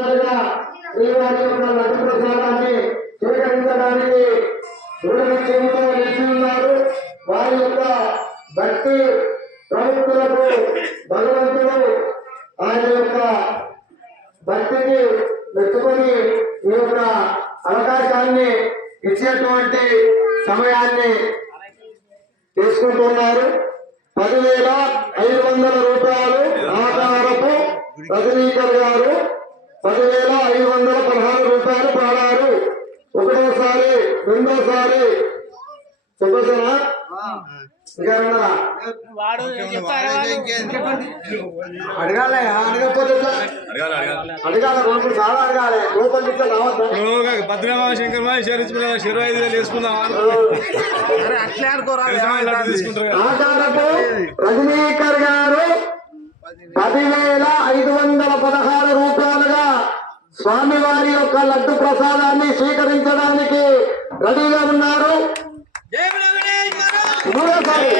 మొట్టమొదటిసారిగా శ్రీవారి యొక్క లడ్డు ప్రసాదాన్ని స్వీకరించడానికి దృఢనిశ్చయంతో నిలిచి ఉన్నారు. వారి యొక్క భక్తి ప్రవృత్తులకు భగవంతుడు ఆయన యొక్క భక్తికి మెచ్చుకొని ఈ యొక్క అవకాశాన్ని ఇచ్చేటువంటి సమయాన్ని తీసుకుంటున్నారు. 10,500 రూపాయలు ఆధారపు రజనీకర్ గారు 10,516 రూపాయలు పాడారు. ఒకటోసారి రెండోసారి చెప్పేసారా అడగాలి అడగకపోతే అడగాల 2-3 సార్లు అడగాలి. భద్రమా శంకర్ 25,000 వేసుకుందామా అట్లే అనుకోరా. రజనీకర్ గారు 10,516 రూపాయలుగా స్వామివారి యొక్క లడ్డు ప్రసాదాన్ని స్వీకరించడానికి రెడీగా ఉన్నారు. మూడోసారి